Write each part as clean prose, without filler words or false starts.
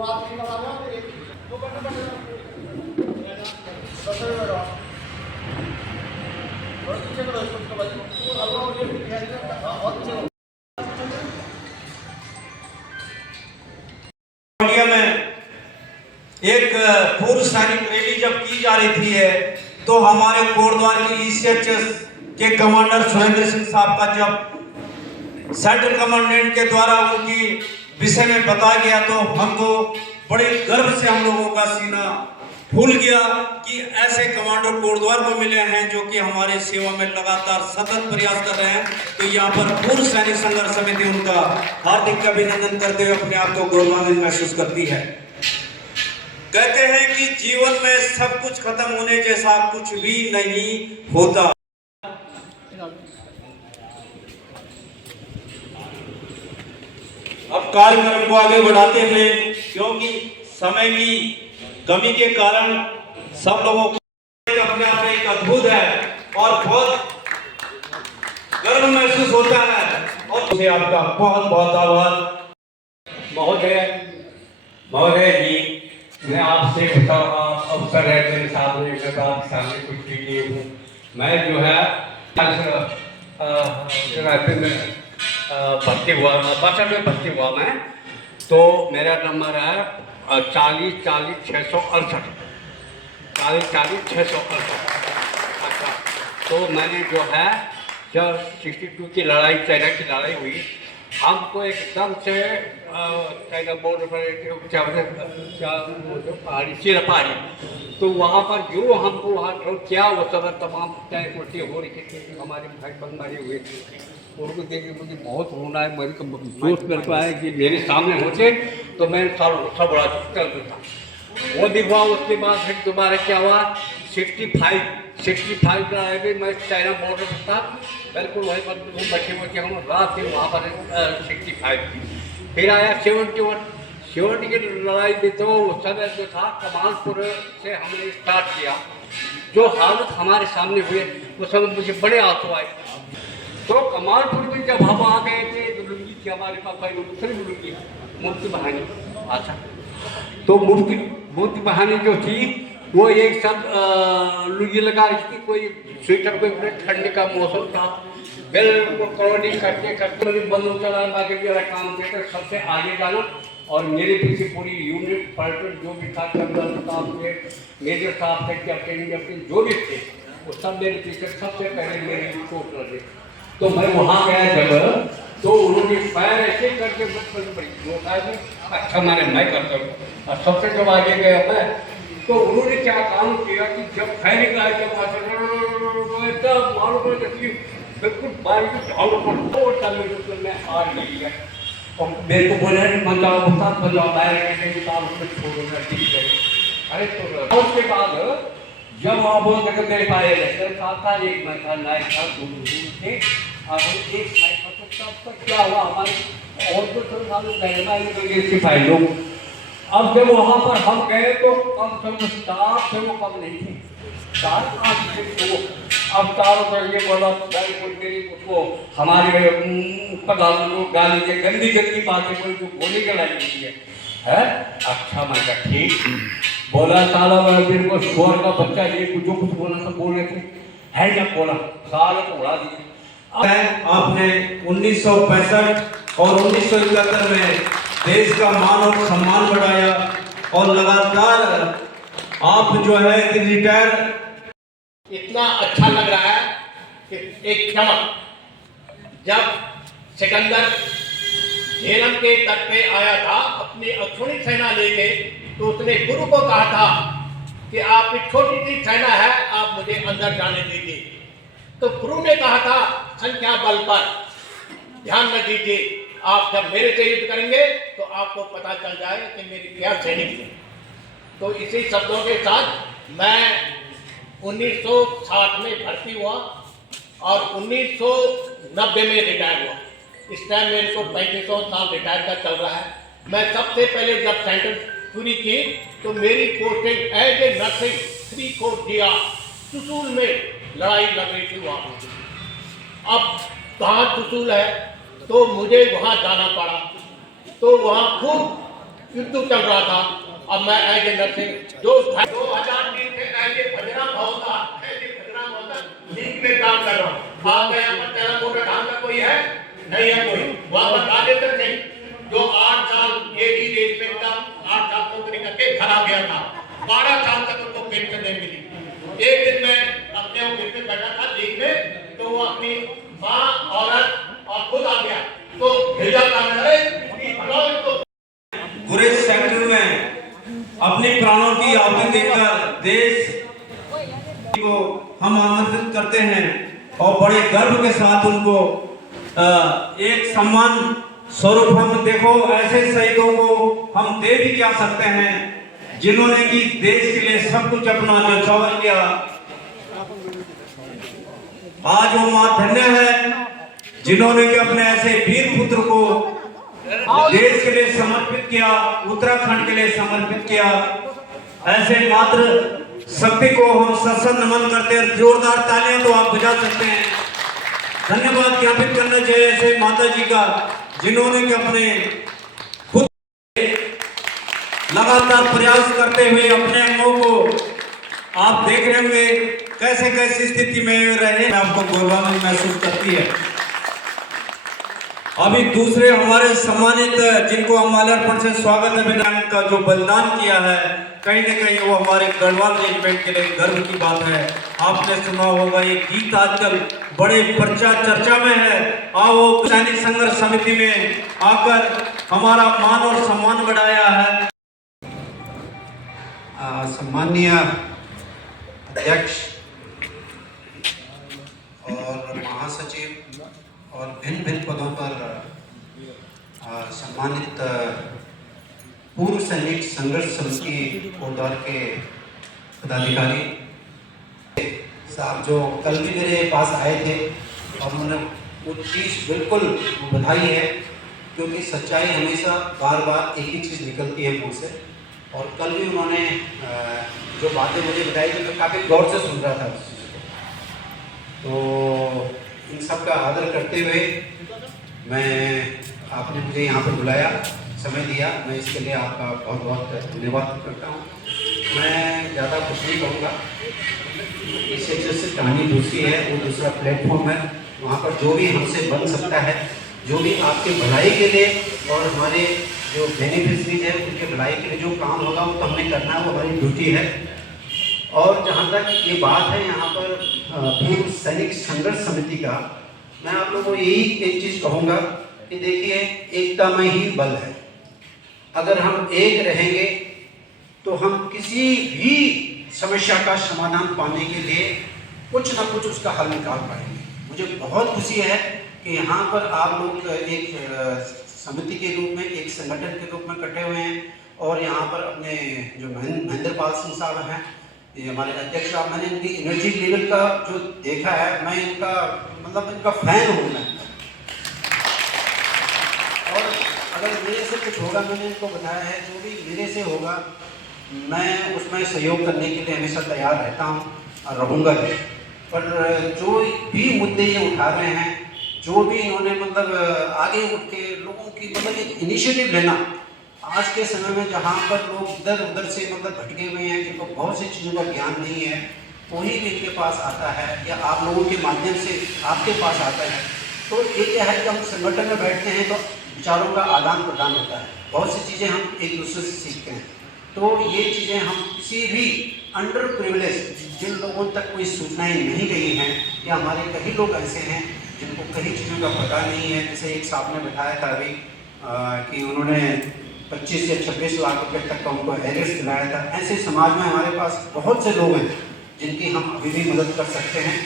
India में एक पूर्व सैनिक रैली जब की जा रही थी तो हमारे कोटद्वार की ईसीएचएस के कमांडर सुरेंद्र सिंह साहब का जब सेंट्रल कमांडेंट के द्वारा उनकी विषय में बताया गया तो हमको बड़े गर्व से हम लोगों का सीना फूल गया कि ऐसे कमांडर कोटद्वार को मिले हैं जो कि हमारे सेवा में लगातार सतत प्रयास कर रहे हैं। तो यहाँ पर पूर्व सैनिक संघर्ष समिति उनका हार्दिक अभिनंदन करते हुए अपने आप को गौरवान्वित महसूस करती है। कहते हैं कि जीवन में सब कुछ खत्म होने जैसा कुछ भी नहीं होता। अब कार्यक्रम को आगे बढ़ाते हैं क्योंकि समय की कमी के कारण सब लोगों को अपने आप में एक अद्भुत है और बहुत गर्व महसूस होता है और मुझे आपका बहुत बहुत आभार। महोदय जी, मैं आपसे अवसर है मेरे सामने सामने कुछ कीजिए हूँ। मैं जो है भर्ती हुआ बस में भर्ती हुआ मैं, तो मेरा नंबर है 40-40-668 40-40-668। अच्छा, तो मैंने जो है जब 62 की लड़ाई, चाइना की लड़ाई हुई, हमको एकदम से चाइना बॉर्डर पर पहाड़ी सिरा पहाड़ी, तो वहाँ पर जो हमको वहाँ ड्रॉप किया वो सब तमाम टैंक उल्टी हो रही थी, हमारे भाई बंगाली हुए थे। उनको देख के मुझे बहुत रोना है, मेरे को जोश मेरे को आया कि मेरे सामने होते तो मैं सब बड़ा चल था वो दिखवा। उसके बाद फिर दोबारा क्या हुआ, 65 लड़ाई में मैं चाइना बॉर्डर पर था, बिल्कुल वहीं पर बच्चे हम रात दिन वहाँ पर 65। फिर आया 70 की लड़ाई में, तो उस समय जो था कमालपुर से हमने स्टार्ट किया। जो हालत हमारे सामने हुए उस समय मुझे बड़े आंसू आए। तो कमालपुर में जब हम आ गए थे तो लुंगी थी हमारे पास, भाई दूसरी लुंगी मुफ्त बहानी। अच्छा, तो मुफ्त बहानी जो थी वो एक सब लुंगी लगा रही थी, कोई स्वेटर, कोई ठंड का मौसम था, बिल्कुल कॉलोनी करते बंदूक चलाना, बाकी मेरा काम देकर सबसे आगे जाना और मेरे पीछे पूरी यूनिट पलटन जो भी था, कर्नल साहब थे, मेजर साहब थे, कैप्टन जो भी थे वो सब मेरे पीछे सबसे पहले मेरे चोट लगे। तो मैं वहाँ गया जब, तो उन्होंने पैर ऐसे करके अच्छा मारे मैं करता हूँ, और सबसे जब आगे गया मैं, तो उन्होंने क्या काम किया कि जब फैल गया जब मालूम बिल्कुल बारिश झाड़ू पर मैं आ नहीं गया और मेरे को बोले बचाओ अरे तो उसके बाद जब आप मेरे पाए था एक महीना नाइट था, थे और एक तब तक क्या हुआ हमारे और तो सिपाही लोग। अब जब वहाँ पर हम गए तो कम से कम 7 से वो कम नहीं थे, 4-5 से वो। अब चारों तरफ ये बोला उसको हमारे गाली के गंदी बातें कोई जो गोली चलाई है। अच्छा मैं कहा ठीक, बोला साला मेरे को शोर का बच्चा ये जो कुछ बोला सब बोल रहे थे, है जब बोला साला को उड़ा दिया। आपने 1965 और 1971 में देश का मान और सम्मान बढ़ाया और लगातार आप जो है कि रिटायर। इतना अच्छा लग रहा है कि एक चमक, जब सिकंदर झेलम के तट पे आया था अपनी अक्षुणी सेना लेके, तो उसने गुरु को कहा था कि आपकी छोटी सी सेना है, आप मुझे अंदर जाने दीजिए। तो गुरु ने कहा था संख्या बल पर ध्यान न दीजिए, आप जब मेरे से युद्ध करेंगे तो आपको पता चल जाएगा कि मेरी क्या सैनिक है। तो इसी शब्दों के साथ मैं 1960 में भर्ती हुआ और 1990 में रिटायर हुआ। इस टाइम मेरे को 35 साल रिटायर का चल रहा है। मैं सबसे पहले जब सेंटर पूरी की तो मेरी posting as a nursing 3 corps दिया चुसूल में लड़ाई लग रही थी वहाँ। अब कहाँ चुसूल है तो मुझे वहाँ जाना पड़ा, तो वहाँ खूब युद्ध चल रहा था। अब मैं एज ए नर्सिंग 2003 से एज ए भजरा महोदय लीग में काम कर रहा हूँ। आप यहाँ पर तेरा मोटा ढाल का कोई है नहीं है कोई। वहाँ पर राजेंद्र सिंह जो 8 साल एक ही देश में था, 8 साल नौकरी करके घर आ गया था, 12 साल तक उनको पेंशन नहीं मिली। एक दिन मैं अपने ऑफिस में बैठा था देखने, तो वो अपनी माँ औरत और खुद आ गया तो भेजा था गुरेज सेक्टर में अपने प्राणों की आहुति देकर देश को हम आमंत्रित करते हैं और बड़े गर्व के साथ उनको एक सम्मान स्वरूप हम देखो ऐसे शहीदों को हम दे भी क्या सकते हैं जिन्होंने कि देश के लिए सब कुछ अपना न्यौछावर किया। आज वो मां धन्य है जिन्होंने कि अपने ऐसे वीर पुत्र को देश के लिए समर्पित किया, उत्तराखंड के लिए समर्पित किया। ऐसे मात्र शक्ति को हम सत्संग नमन करते हैं। जोरदार तालियां तो आप बजा सकते हैं। धन्यवाद ज्ञापित करना चाहिए ऐसे माता जी का जिन्होंने कि अपने खुद लगातार प्रयास करते हुए अपने अंगों को आप देख रहे होंगे कैसे कैसी स्थिति में रहे, आपको गौरवान्वित महसूस करती है। अभी दूसरे हमारे सम्मानित जिनको हम माल्यार्पण से स्वागत अभियान का जो बलिदान किया है, कहीं न कहीं वो हमारे गढ़वाल रेजिमेंट के लिए गर्व की बात है। आपने सुना होगा ये गीत आजकल बड़े चर्चा में है। आओ सैनिक संघर्ष समिति में आकर हमारा मान और सम्मान बढ़ाया है। सम्माननीय अध्यक्ष और महासचिव और भिन्न भिन्न पदों पर सम्मानित पूर्व सैनिक संघर्ष समिति कोटद्वार के पदाधिकारी साहब जो कल भी मेरे पास आए थे और उन्होंने वो चीज़ बिल्कुल बधाई है, क्योंकि सच्चाई हमेशा बार बार एक ही चीज़ निकलती है मुँह से। और कल भी उन्होंने जो बातें मुझे बताई तो मैं काफ़ी गौर से सुन रहा था। तो इन सब का आदर करते हुए आपने मुझे यहाँ पर बुलाया, समय दिया, मैं इसके लिए आपका बहुत बहुत धन्यवाद करता हूँ। मैं ज़्यादा कुछ नहीं कहूँगा, इससे जैसे कहानी दूसरी है, वो दूसरा प्लेटफॉर्म है। वहाँ पर जो भी हमसे बन सकता है, जो भी आपके भलाई के लिए और हमारे जो बेनिफिशरीज है उनके भलाई के लिए जो काम होगा वो तो हमें करना है, वो हमारी ड्यूटी है। और जहाँ तक ये बात है यहाँ पर पूर्व सैनिक संघर्ष समिति का, मैं आप लोगों को यही एक चीज़ कहूँगा कि देखिए एकता में ही बल है। अगर हम एक रहेंगे तो हम किसी भी समस्या का समाधान पाने के लिए कुछ ना कुछ उसका हल निकाल पाएंगे। मुझे बहुत खुशी है कि यहाँ पर आप लोग एक समिति के रूप में, एक संगठन के रूप में इकट्ठे हुए हैं। और यहाँ पर अपने जो महेंद्र पाल सिंह साहब हैं, ये हमारे अध्यक्ष साहब, मैंने इनकी एनर्जी लेवल का जो देखा है, मैं इनका मतलब इनका फैन हूँ मैं। और अगर मेरे से कुछ होगा, मैंने इनको बताया है, जो भी मेरे से होगा मैं उसमें सहयोग करने के लिए हमेशा तैयार रहता हूँ और रहूँगा भी। पर जो भी मुद्दे ये उठा रहे हैं, जो भी इन्होंने मतलब आगे उठ के लोगों की मतलब एक इनिशिएटिव लेना, आज के समय में जहाँ पर लोग इधर उधर से मतलब भटके हुए हैं, जिनको बहुत सी चीज़ों का ज्ञान नहीं है, कोई भी इनके पास आता है या आप लोगों के माध्यम से आपके पास आता है, तो ये क्या है कि हम संगठन में बैठते हैं तो विचारों का आदान प्रदान होता है, बहुत सी चीज़ें हम एक दूसरे से सीखते हैं। तो ये चीज़ें हम किसी भी अंडर प्रिविलेज जिन लोगों तक कोई सूचनाएं नहीं गई हैं, या हमारे कई लोग ऐसे हैं जिनको कई चीज़ों का पता नहीं है, जैसे एक साहब ने बताया था अभी कि उन्होंने 25 से 26 लाख रुपए तक का उनको एरियर्स दिलाया था। ऐसे समाज में हमारे पास बहुत से लोग हैं जिनकी हम अभी भी मदद कर सकते हैं,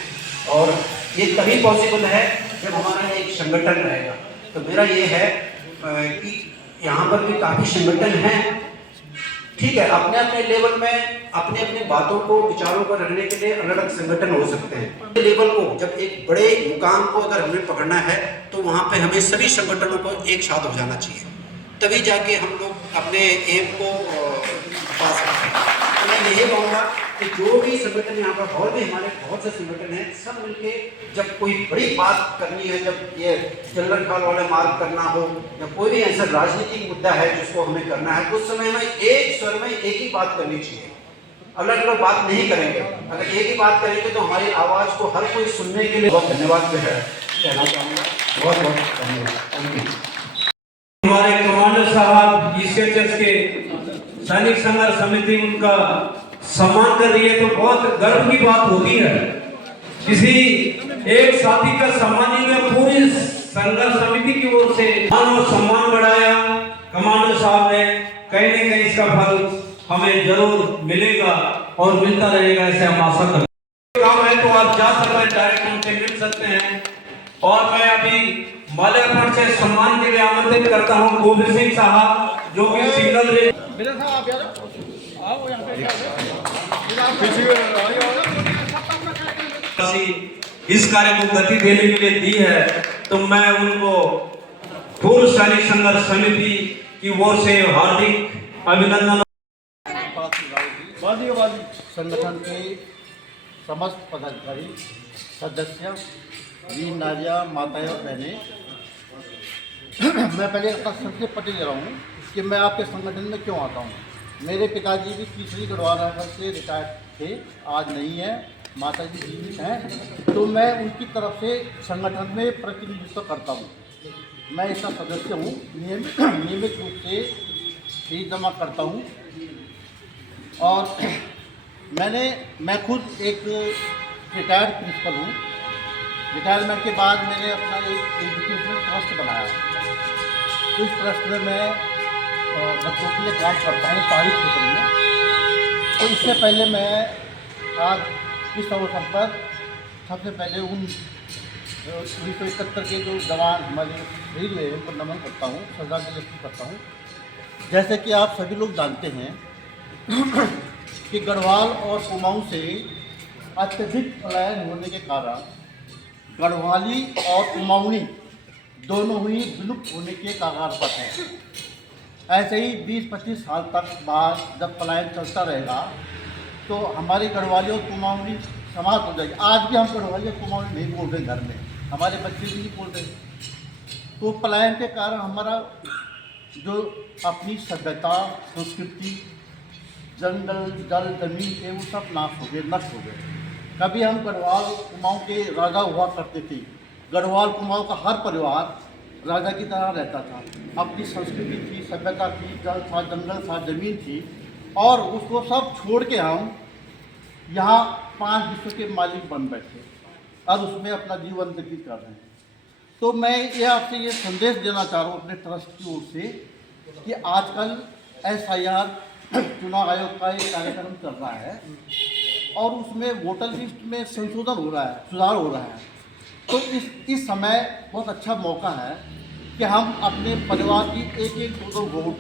और ये तभी पॉसिबल है जब हमारा एक संगठन रहेगा। तो मेरा ये है कि यहाँ पर भी काफ़ी संगठन हैं, ठीक है, अपने अपने लेवल में अपने अपने बातों को, विचारों को रखने के लिए अलग अलग संगठन हो सकते हैं। लेवल को जब एक बड़े मुकाम को अगर हमें पकड़ना है तो वहाँ पे हमें सभी संगठनों को एक साथ हो जाना चाहिए, तभी जाके हम लोग अपने एम को पा सकते हैं। तो मैं यही कहूँगा कि जो भी संगठन यहाँ पर और भी हमारे बहुत से संगठन हैं, सब मिलके जब कोई बड़ी बात करनी है, जब ये चिल्ड्रन खाल वाले मार्ग करना हो या कोई भी ऐसा राजनीतिक मुद्दा है जिसको हमें करना है, उस समय हमें एक स्वर में एक ही बात करनी चाहिए, अलग अलग बात नहीं करेंगे। अगर एक ही बात करेंगे तो हमारी आवाज़ को हर कोई सुनने के लिए बहुत धन्यवाद जो है कहना चाहूँगा। बहुत बहुत धन्यवाद। Thank you. हमारे कमांडर साहब ईसीएचएस के सैनिक संघर्ष समिति उनका सम्मान कर रही है तो बहुत गर्व की बात होती है। किसी एक साथी का सम्मान में पूरी संघर्ष समिति की ओर से मान और सम्मान बढ़ाया कमांडर साहब ने, कहीं न कहीं इसका फल हमें जरूर मिलेगा और मिलता रहेगा, ऐसे हम आशा करते हैं। काम है तो आप जा सकते हैं, डायरेक्ट उनसे मिल सकते हैं। और मैं अभी माल्यार्पण से सम्मान के लिए आमंत्रित करता हूं गोविंद सिंह साहब जो कि सिग्नल इस कार्य को गति देने के लिए दी है, तो मैं उनको पूर्व सैनिक संघर्ष समिति की ओर से हार्दिक अभिनंदन। संगठन के समस्त पदाधिकारी, सदस्य, वीर नारियां, माताएं और बहनें, मैं पहले अपना सबसे पटेल रहा हूँ कि मैं आपके संगठन में क्यों आता हूँ। मेरे पिताजी भी तीसरी गढ़वाल राइफल से रिटायर्ड थे, आज नहीं है, माता जी जीवित हैं, तो मैं उनकी तरफ से संगठन में प्रतिनिधित्व करता हूँ। मैं इसका सदस्य हूँ, नियमित रूप से फीस जमा करता हूँ। और मैं खुद एक रिटायर्ड प्रिंसिपल हूँ। रिटायरमेंट के बाद मैंने अपना एक एजुकेशनल ट्रस्ट बनाया। इस ट्रस्ट में मैं बच्चों के लिए काम करता हूँ शहरी क्षेत्र में। तो इससे पहले मैं आज इस अवसर पर सबसे पहले उन 1971 के जो जवान हमारे शहीद हुए उनको नमन करता हूँ, श्रद्धांजलि अर्पित करता हूँ। जैसे कि आप सभी लोग जानते हैं कि गढ़वाल और कुमाऊं से अत्यधिक पलायन होने के कारण गढ़वाली और कुमाऊनी दोनों ही विलुप्त होने के कगार पर हैं। ऐसे ही 20-25 साल तक बाद जब पलायन चलता रहेगा तो हमारी गढ़वाली और कुमाऊनी समाप्त हो जाएगी। आज भी हम गढ़वाली और कुमाऊनी नहीं बोल रहे घर में, हमारे बच्चे भी नहीं बोल रहे। तो पलायन के कारण हमारा जो अपनी सभ्यता, संस्कृति, जंगल, जल, जमीन थे वो सब नाश हो गए, नष्ट हो गए। कभी हम गढ़वाल कुमाऊं के राजा हुआ करते थे। गढ़वाल कुमाऊं का हर परिवार राजा की तरह रहता था। अपनी संस्कृति थी, सभ्यता थी, जल था, जंगल था, जमीन थी, और उसको सब छोड़ के हम यहाँ 5 विश्व के मालिक बन बैठे और उसमें अपना जीवन व्यतीत कर रहे हैं। तो मैं ये आपसे ये संदेश देना चाह रहा हूँ अपने ट्रस्ट की ओर से कि आजकल SIR चुनाव आयोग का एक कार्यक्रम चल रहा है और उसमें वोटर लिस्ट में संशोधन हो रहा है, सुधार हो रहा है। तो इस समय बहुत अच्छा मौका है कि हम अपने परिवार की 1-2 वोट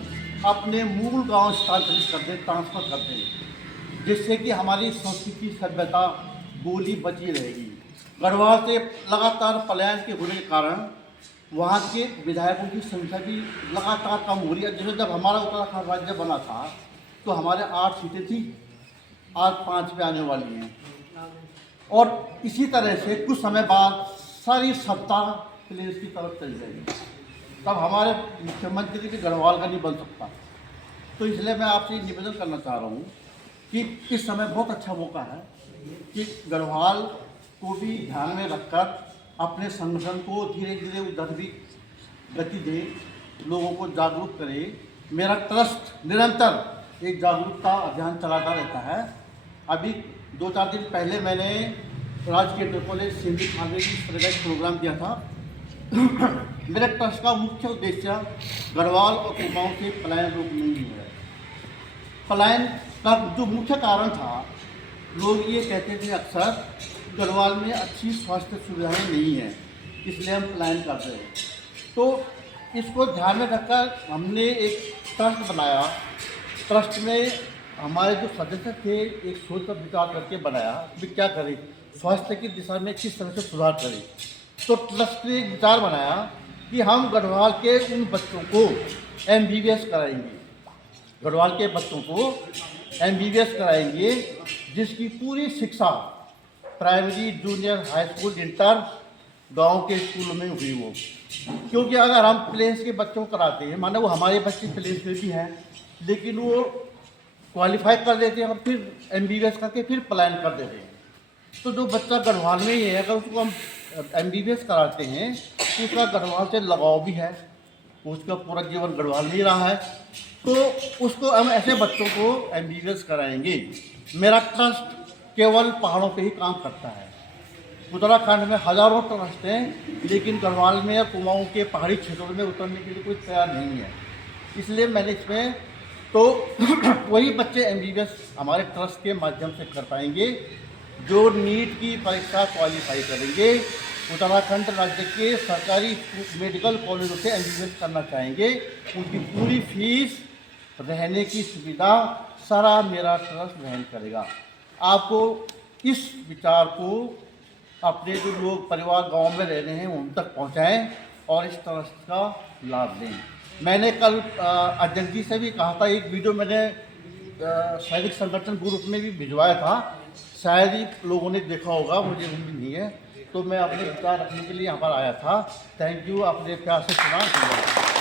अपने मूल गांव स्थानांतरित कर दें, ट्रांसफ़र कर दें, जिससे कि हमारी संस्कृति, सभ्यता, बोली बची रहेगी। गढ़वाल से लगातार पलायन के होने के कारण वहाँ के विधायकों की संख्या भी लगातार कम हो रही है। जैसे जब हमारा उत्तराखंड राज्य बना था तो हमारे 8 सीटें थी, आज 5 पे आने वाली हैं। और इसी तरह से कुछ समय बाद सारी सत्ता प्लेस की तरफ चली जाएगी, तब हमारे मुख्यमंत्री भी गढ़वाल का नहीं बन सकता। तो इसलिए मैं आपसे निवेदन करना चाह रहा हूँ कि इस समय बहुत अच्छा मौका है कि गढ़वाल को भी ध्यान में रखकर अपने संगठन को धीरे धीरे उधर भी गति दे, लोगों को जागरूक करे। मेरा ट्रस्ट निरंतर एक जागरूकता अभियान चलाता रहता है। अभी 2-4 दिन पहले मैंने राजकीय इंटर कॉलेज सिंधी थाने में इस तरह का एक प्रोग्राम दिया था। मेरे ट्रस्ट का मुख्य उद्देश्य गढ़वाल और कुमाऊं से पलायन रोकना ही है। पलायन का जो मुख्य कारण था, लोग ये कहते थे अक्सर गढ़वाल में अच्छी स्वास्थ्य सुविधाएं नहीं हैं, इसलिए हम पलायन कर रहे हैं। तो इसको ध्यान में रखकर हमने एक ट्रस्ट बनाया। ट्रस्ट में हमारे जो सदस्य थे एक सोच पर विचार करके बनाया कि क्या करें, स्वास्थ्य की दिशा में किस तरह से सुधार करें। तो ट्रस्ट ने एक विचार बनाया कि हम गढ़वाल के उन बच्चों को MBBS कराएंगे, गढ़वाल के बच्चों को MBBS कराएंगे जिसकी पूरी शिक्षा primary, junior, high school, inter गांव के स्कूलों में हुई हो। क्योंकि अगर हम प्लेन्स के बच्चों को कराते हैं, माने वो हमारे बच्चे प्लेन्स में भी हैं, लेकिन वो क्वालिफाई कर देते हैं और फिर MBBS करके फिर प्लान कर देते हैं। तो जो बच्चा गढ़वाल में ही है, अगर उसको हम MBBS कराते हैं तो उसका गढ़वाल से लगाव भी है, उसका पूरा जीवन गढ़वाल में ही रहा है, तो उसको हम ऐसे बच्चों को MBBS कराएंगे। मेरा ट्रस्ट केवल पहाड़ों पे ही काम करता है। उत्तराखंड में हज़ारों ट्रस्ट हैं, लेकिन गढ़वाल में या कुमाऊँ के पहाड़ी क्षेत्रों में उतरने के लिए कोई तैयार नहीं है। इसलिए मैंने इसमें तो वही बच्चे MBBS हमारे ट्रस्ट के माध्यम से कर पाएंगे जो नीट की परीक्षा क्वालिफाई करेंगे, उत्तराखंड राज्य के सरकारी मेडिकल कॉलेजों से MBBS करना चाहेंगे। उनकी पूरी फीस, रहने की सुविधा सारा मेरा ट्रस्ट वहन करेगा। आपको इस विचार को अपने जो लोग परिवार गांव में रह रहे हैं उन तक पहुंचाएं और इस ट्रस्ट का लाभ लें। मैंने कल अध्यक्ष जी से भी कहा था, एक वीडियो मैंने सैनिक संगठन ग्रुप में भी भिजवाया था, शायद ही लोगों ने देखा होगा, मुझे उम्मीद नहीं है। तो मैं अपने विचार रखने के लिए यहाँ पर आया था। थैंक यू, आपने प्यार से सुना।